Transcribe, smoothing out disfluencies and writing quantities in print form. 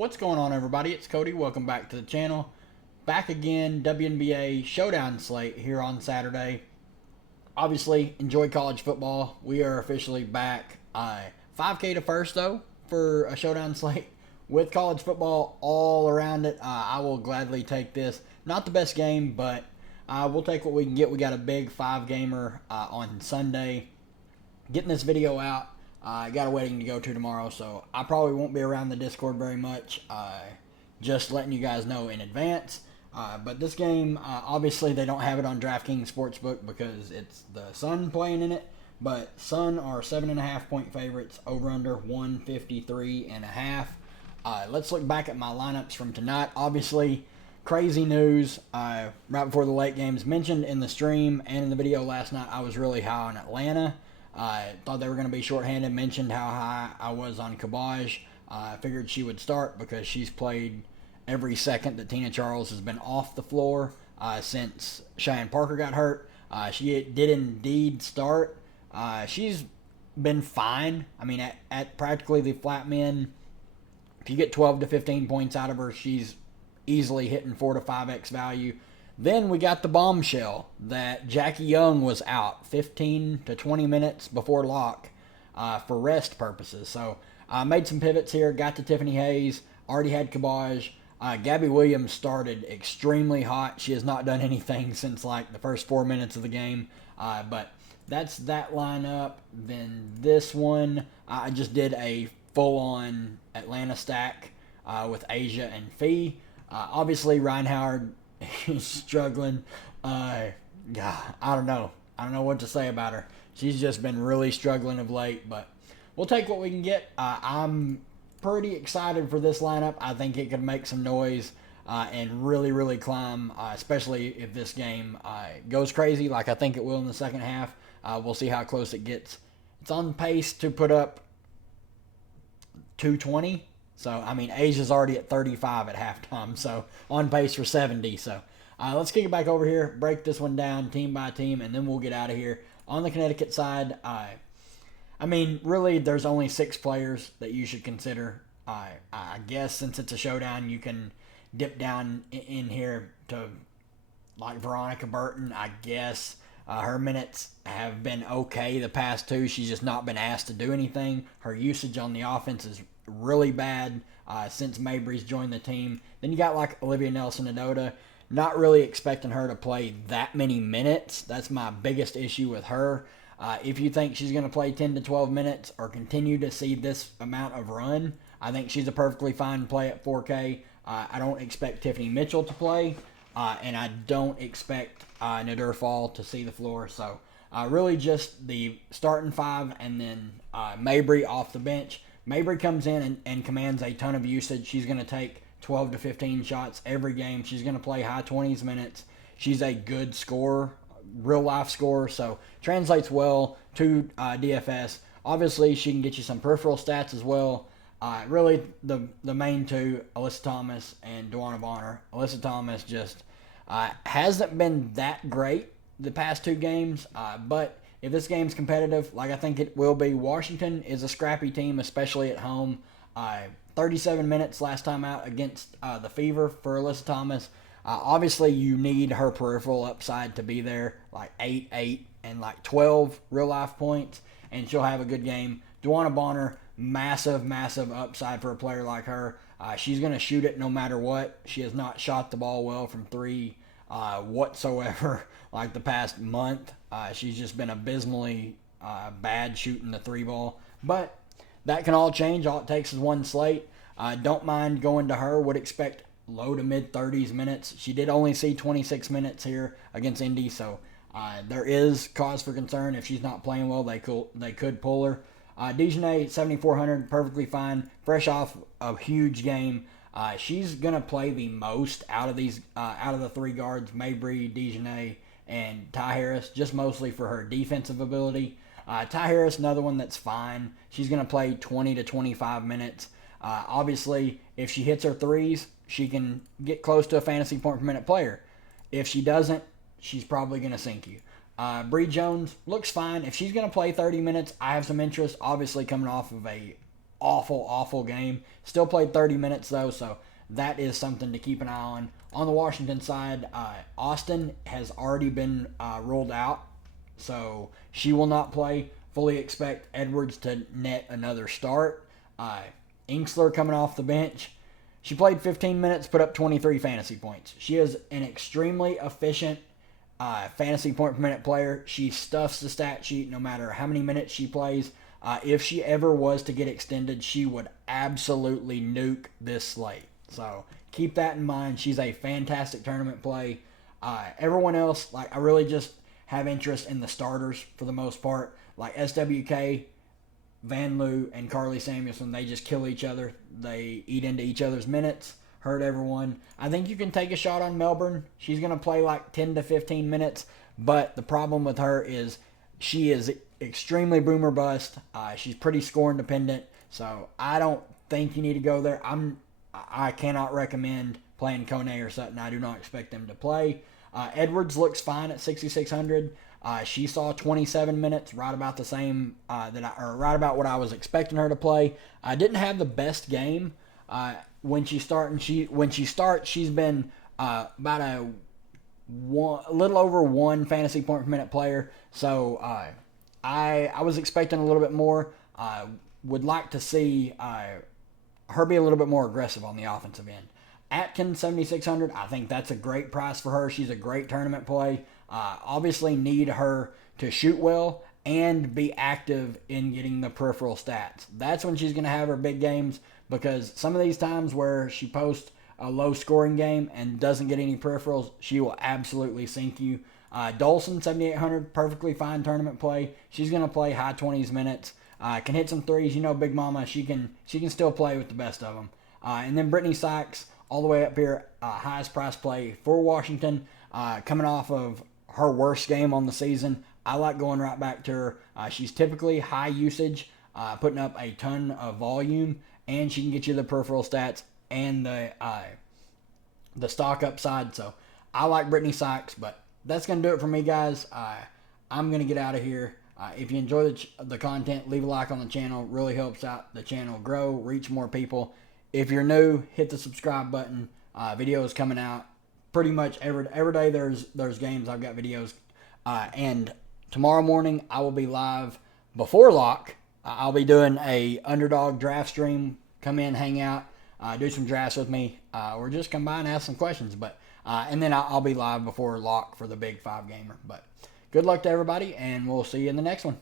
What's going on, everybody? It's Cody. Welcome back to the channel. Back again, Wnba showdown slate here on Saturday. Obviously, enjoy college football. We are officially back. 5K to first, though, for a showdown slate. With college football all around it, I will gladly take this. Not the best game, but we'll take what we can get. We got a big 5-gamer on Sunday. Getting this video out. I got a wedding to go to tomorrow, so I probably won't be around the Discord very much. Just letting you guys know in advance. But this game, obviously they don't have it on Draftkings Sportsbook because it's the Sun playing in it. But Sun are 7.5-point favorites, over under 153.5. Let's look back at my lineups from tonight. Obviously, crazy news right before the late games. Mentioned in the stream and in the video last night, I was really high on Atlanta. I thought they were going to be shorthanded. Mentioned how high I was on Kabaj. I figured she would start because she's played every second that Tina Charles has been off the floor since Cheyenne Parker got hurt. She did indeed start. She's been fine. I mean, at practically the flat men, if you get 12 to 15 points out of her, she's easily hitting 4 to 5x value. Then we got the bombshell that Jackie Young was out 15 to 20 minutes before lock for rest purposes. So I made some pivots here, got to Tiffany Hayes, already had Kabaj. Gabby Williams started extremely hot. She has not done anything since like the first 4 minutes of the game. But that's that lineup. Then this one, I just did a full-on Atlanta stack with Asia and Fee. Obviously, Ryan Howard is struggling. I don't know. I don't know what to say about her. She's just been really struggling of late, but we'll take what we can get. I'm pretty excited for this lineup. I think it could make some noise and really, really climb, especially if this game goes crazy like I think it will in the second half. We'll see how close it gets. It's on pace to put up 220. So, I mean, Asia's already at 35 at halftime, so on pace for 70. So, let's kick it back over here, break this one down team by team, and then we'll get out of here. On the Connecticut side, I mean, really, there's only 6 players that you should consider. I guess since it's a showdown, you can dip down in here to, like, Veronica Burton, I guess. Her minutes have been okay the past 2. She's just not been asked to do anything. Her usage on the offense is really bad since Mabry's joined the team. Then you got like Olivia Nelson-Ododa. Not really expecting her to play that many minutes. That's my biggest issue with her. If you think she's going to play 10 to 12 minutes or continue to see this amount of run, I think she's a perfectly fine play at 4K. I don't expect Tiffany Mitchell to play, and I don't expect Nadir Fall to see the floor. So really just the starting 5 and then Mabry off the bench. Mabry comes in and commands a ton of usage. She's going to take 12 to 15 shots every game. She's going to play high 20s minutes. She's a good scorer, real-life scorer, so translates well to DFS. Obviously, she can get you some peripheral stats as well. Really, the main 2, Alyssa Thomas and Dwana Bonner. Alyssa Thomas just hasn't been that great the past 2 games, but if this game's competitive, like I think it will be, Washington is a scrappy team, especially at home. 37 minutes last time out against the Fever for Alyssa Thomas. Obviously, you need her peripheral upside to be there, like 8, and like 12 real-life points, and she'll have a good game. Dwana Bonner, massive, massive upside for a player like her. She's going to shoot it no matter what. She has not shot the ball well from 3 whatsoever like the past month. She's just been abysmally bad shooting the 3 ball. But that can all change. All it takes is one slate. Don't mind going to her. Would expect low to mid 30s minutes. She did only see 26 minutes here against Indy, so there is cause for concern. If she's not playing well, they could pull her. Dejanay, 7,400, perfectly fine. Fresh off a huge game. She's gonna play the most out of the 3 guards, Mabry, Dejanay, and Ty Harris, just mostly for her defensive ability. Ty Harris, another one that's fine. She's gonna play 20 to 25 minutes. Obviously, if she hits her 3s, she can get close to a fantasy point per minute player. If she doesn't, she's probably gonna sink you. Bree Jones looks fine. If she's going to play 30 minutes, I have some interest. Obviously, coming off of a awful, awful game. Still played 30 minutes, though, so that is something to keep an eye on. On the Washington side, Austin has already been ruled out, so she will not play. Fully expect Edwards to net another start. Inksler coming off the bench. She played 15 minutes, put up 23 fantasy points. She is an extremely efficient fantasy point per minute player. She stuffs the stat sheet no matter how many minutes she plays. If she ever was to get extended, she would absolutely nuke this slate. So keep that in mind. She's a fantastic tournament play. Everyone else, like, I really just have interest in the starters for the most part. Like SWK, Van Loo, and Carly Samuelson, they just kill each other. They eat into each other's minutes, hurt everyone. I think you can take a shot on Melbourne. She's going to play like 10 to 15 minutes, but the problem with her is she is extremely boom or bust. She's pretty score independent, so I don't think you need to go there. I cannot recommend playing Kone or Sutton. I do not expect them to play. Edwards looks fine at 6,600. She saw 27 minutes, right about the same right about what I was expecting her to play. I didn't have the best game when she starts. She's been about a little over 1 fantasy point per minute player. So I was expecting a little bit more. Would like to see her be a little bit more aggressive on the offensive end. Atkins, 7,600. I think that's a great price for her. She's a great tournament play. Obviously need her to shoot well and be active in getting the peripheral stats. That's when she's going to have her big games, because some of these times where she posts a low scoring game and doesn't get any peripherals, she will absolutely sink you. Dolson, 7,800, perfectly fine tournament play. She's going to play high 20s minutes. Can hit some threes. You know, Big Mama, she can still play with the best of them. And then Brittany Sykes, all the way up here, highest price play for Washington, coming off of her worst game on the season. I like going right back to her. She's typically high usage, putting up a ton of volume, and she can get you the peripheral stats and the stock upside. So I like Brittany Sykes, but that's going to do it for me, guys. I'm going to get out of here. If you enjoy the content, leave a like on the channel. Really helps out the channel grow, reach more people. If you're new, hit the subscribe button. Videos coming out pretty much every day. There's games. I've got videos. And tomorrow morning, I will be live before lock. I'll be doing a underdog draft stream. Come in, hang out, do some drafts with me, or just come by and ask some questions. But and then I'll be live before lock for the big 5 gamer. But good luck to everybody, and we'll see you in the next one.